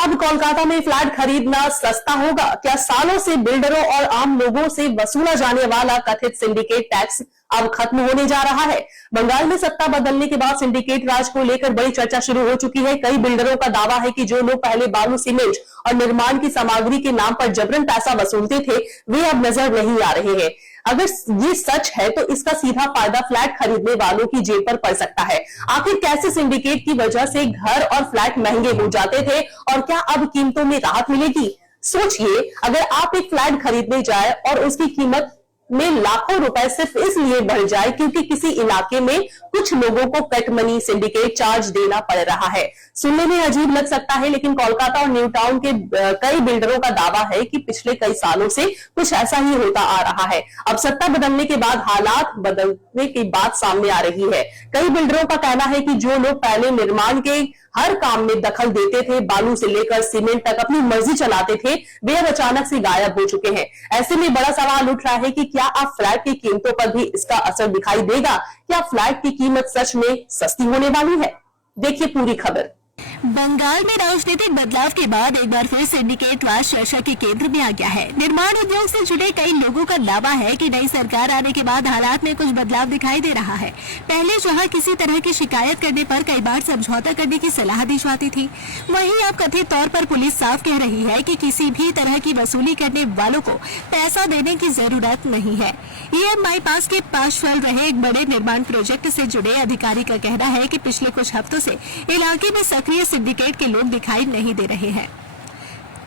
अब कोलकाता में फ्लैट खरीदना सस्ता होगा? क्या सालों से बिल्डरों और आम लोगों से वसूला जाने वाला कथित सिंडिकेट टैक्स अब खत्म होने जा रहा है? बंगाल में सत्ता बदलने के बाद सिंडिकेट राज को लेकर बड़ी चर्चा शुरू हो चुकी है। कई बिल्डरों का दावा है कि जो लोग पहले बालू, सीमेंट और निर्माण की सामग्री के नाम पर जबरन पैसा वसूलते थे, वे अब नजर नहीं आ रहे हैं। अगर ये सच है तो इसका सीधा फायदा फ्लैट खरीदने वालों की जेब पर पड़ सकता है। आखिर कैसे सिंडिकेट की वजह से घर और फ्लैट महंगे हो जाते थे और क्या अब कीमतों में राहत मिलेगी? सोचिए, अगर आप एक फ्लैट खरीदने जाए और उसकी कीमत में लाखों रुपए सिर्फ इसलिए बढ़ जाए क्योंकि किसी इलाके में कुछ लोगों को कट मनी सिंडिकेट चार्ज देना पड़ रहा है। सुनने में अजीब लग सकता है, लेकिन कोलकाता और न्यू टाउन के कई बिल्डरों का दावा है कि पिछले कई सालों से कुछ ऐसा ही होता आ रहा है। अब सत्ता बदलने के बाद हालात बदलने की बात सामने आ रही है। कई बिल्डरों का कहना है कि जो लोग पहले निर्माण के हर काम में दखल देते थे, बालू से लेकर सीमेंट तक अपनी मर्जी चलाते थे, वे अब अचानक से गायब हो चुके हैं। ऐसे में बड़ा सवाल उठ रहा है कि क्या अब फ्लैट की कीमतों पर भी इसका असर दिखाई देगा? क्या फ्लैट की कीमत सच में सस्ती होने वाली है? देखिए पूरी खबर। बंगाल में राजनीतिक बदलाव के बाद एक बार फिर सिंडिकेट राज चर्चा के केंद्र में आ गया है। निर्माण उद्योग से जुड़े कई लोगों का दावा है कि नई सरकार आने के बाद हालात में कुछ बदलाव दिखाई दे रहा है। पहले जहां किसी तरह की शिकायत करने पर कई बार समझौता करने की सलाह दी जाती थी, वहीं अब कथित तौर पर पुलिस साफ कह रही है कि किसी भी तरह की वसूली करने वालों को पैसा देने की जरूरत नहीं है। EMI पास के पास चल रहे एक बड़े निर्माण प्रोजेक्ट से जुड़े अधिकारी का कहना है कि पिछले कुछ हफ्तों से इलाके में सक्रिय सिंडिकेट के लोग दिखाई नहीं दे रहे हैं।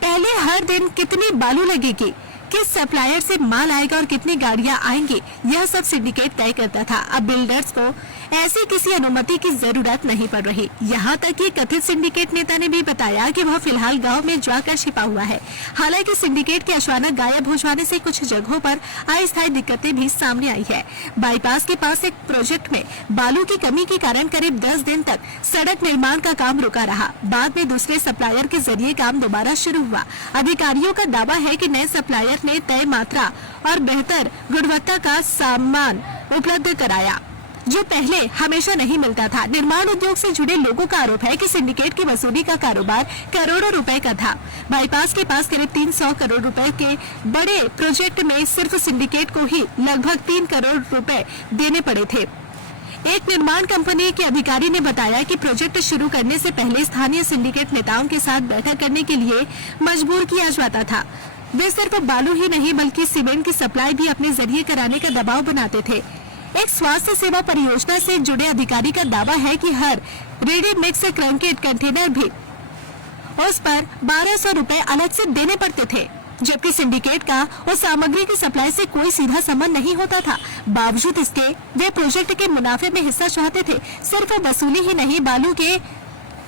पहले हर दिन कितनी बालू लगेगी, किस सप्लायर से माल आएगा और कितनी गाड़ियां आएंगी, यह सब सिंडिकेट तय करता था। अब बिल्डर्स को ऐसी किसी अनुमति की जरूरत नहीं पड़ रही। यहाँ तक कि कथित सिंडिकेट नेता ने भी बताया कि वह फिलहाल गांव में जाकर छिपा हुआ है। हालांकि सिंडिकेट के अचानक गायब हो जाने से कुछ जगहों पर अस्थायी दिक्कतें भी सामने आई है। बाईपास के पास एक प्रोजेक्ट में बालू की कमी के कारण करीब 10 दिन तक सड़क निर्माण का काम रुका रहा। बाद में दूसरे सप्लायर के जरिए काम दोबारा शुरू हुआ। अधिकारियों का दावा है कि नए सप्लायर ने तय मात्रा और बेहतर गुणवत्ता का सामान उपलब्ध कराया, जो पहले हमेशा नहीं मिलता था। निर्माण उद्योग से जुड़े लोगों का आरोप है कि सिंडिकेट की वसूली का कारोबार करोड़ों रुपए का था। बाईपास के पास करीब 300 करोड़ रुपए के बड़े प्रोजेक्ट में सिर्फ सिंडिकेट को ही लगभग 3 करोड़ रुपए देने पड़े थे। एक निर्माण कंपनी के अधिकारी ने बताया कि प्रोजेक्ट शुरू करने से पहले स्थानीय सिंडिकेट नेताओं के साथ बैठक करने के लिए मजबूर किया जाता था। वे सिर्फ बालू ही नहीं बल्कि सीमेंट की सप्लाई भी अपने जरिए कराने का दबाव बनाते थे। एक स्वास्थ्य सेवा परियोजना से जुड़े अधिकारी का दावा है कि हर रेडी मिक्स कंक्रीट कंटेनर भी उस पर 1200 रुपए अलग से देने पड़ते थे, जबकि सिंडिकेट का उस सामग्री की सप्लाई से कोई सीधा संबंध नहीं होता था। बावजूद इसके वे प्रोजेक्ट के मुनाफे में हिस्सा चाहते थे। सिर्फ वसूली ही नहीं, बालू के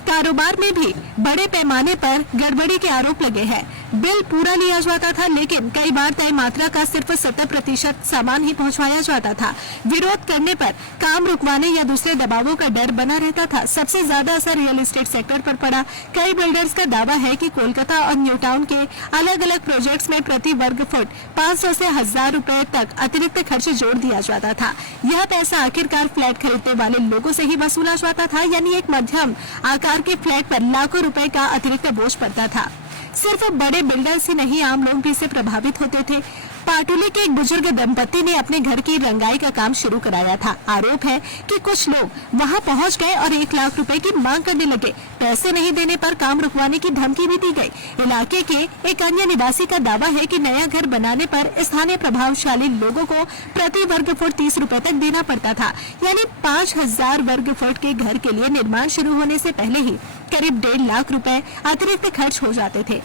कारोबार में भी बड़े पैमाने पर गड़बड़ी के आरोप लगे हैं। बिल पूरा लिया जाता था, लेकिन कई बार तय मात्रा का सिर्फ 70% सामान ही पहुंचवाया जाता था। विरोध करने पर काम रुकवाने या दूसरे दबावों का डर बना रहता था। सबसे ज्यादा असर रियल एस्टेट सेक्टर पर पड़ा। कई बिल्डर्स का दावा है कि कोलकाता और न्यू टाउन के अलग अलग प्रोजेक्ट्स में प्रति वर्ग फुट 500 से 1000 रुपए तक अतिरिक्त खर्च जोड़ दिया जाता था। यह पैसा आखिरकार फ्लैट खरीदने वाले लोगों से ही वसूला जाता था, यानी एक मध्यम आकार के फ्लैट पर लाखों रुपए का अतिरिक्त बोझ पड़ता था। सिर्फ बड़े बिल्डर्स ही नहीं, आम लोग भी इससे प्रभावित होते थे। पाटुली के एक बुजुर्ग दंपति ने अपने घर की रंगाई का काम शुरू कराया था। आरोप है कि कुछ लोग वहां पहुंच गए और 1 लाख रुपए की मांग करने लगे। पैसे नहीं देने पर काम रुकवाने की धमकी भी दी गई। इलाके के एक अन्य निवासी का दावा है कि नया घर बनाने पर स्थानीय प्रभावशाली लोगों को प्रति वर्ग फुट 30 रुपए तक देना पड़ता था, यानी 5000 वर्ग फुट के घर के लिए निर्माण शुरू होने से पहले ही करीब 1.5 लाख रुपए अतिरिक्त खर्च हो जाते थे।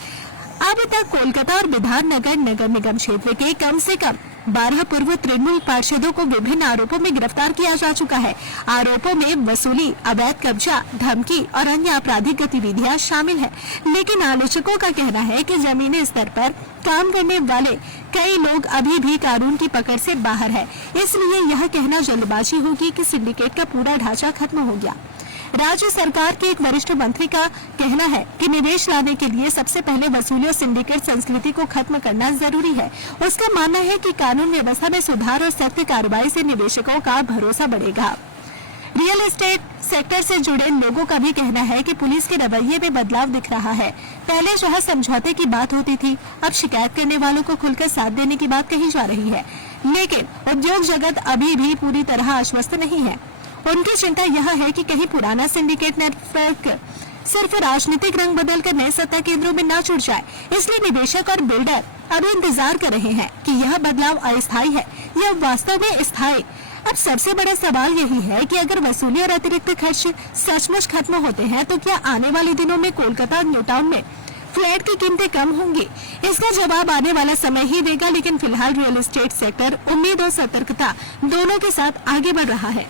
अब तक कोलकाता और बिधाननगर नगर निगम क्षेत्र के कम से कम 12 पूर्व तृणमूल पार्षदों को विभिन्न आरोपों में गिरफ्तार किया जा चुका है। आरोपों में वसूली, अवैध कब्जा, धमकी और अन्य आपराधिक गतिविधियां शामिल हैं। लेकिन आलोचकों का कहना है कि जमीनी स्तर पर काम करने वाले कई लोग अभी भी कानून की पकड़ से बाहर है। इसलिए यह कहना जल्दबाजी होगी कि सिंडिकेट का पूरा ढांचा खत्म हो गया। राज्य सरकार के एक वरिष्ठ मंत्री का कहना है कि निवेश लाने के लिए सबसे पहले वसूली और सिंडिकेट संस्कृति को खत्म करना जरूरी है। उसका मानना है कि कानून व्यवस्था में सुधार और सख्त कार्रवाई से निवेशकों का भरोसा बढ़ेगा। रियल एस्टेट सेक्टर से जुड़े लोगों का भी कहना है कि पुलिस के रवैये में बदलाव दिख रहा है। पहले जहां समझौते की बात होती थी, अब शिकायत करने वालों को खुलकर साथ देने की बात कही जा रही है। लेकिन उद्योग जगत अभी भी पूरी तरह आश्वस्त नहीं है। उनकी चिंता यह है कि कहीं पुराना सिंडिकेट नेटवर्क सिर्फ राजनीतिक रंग बदलकर नए सत्ता केंद्रों में न जुड़ जाए। इसलिए निवेशक और बिल्डर अभी इंतजार कर रहे हैं कि यह बदलाव अस्थायी है या वास्तव में स्थायी। अब सबसे बड़ा सवाल यही है कि अगर वसूली और अतिरिक्त खर्च सचमुच खत्म होते हैं तो क्या आने वाले दिनों में कोलकाता न्यू टाउन में फ्लैट की कीमतें कम होंगी? इसका जवाब आने वाला समय ही देगा। लेकिन फिलहाल रियल एस्टेट सेक्टर उम्मीद और सतर्कता दोनों के साथ आगे बढ़ रहा है।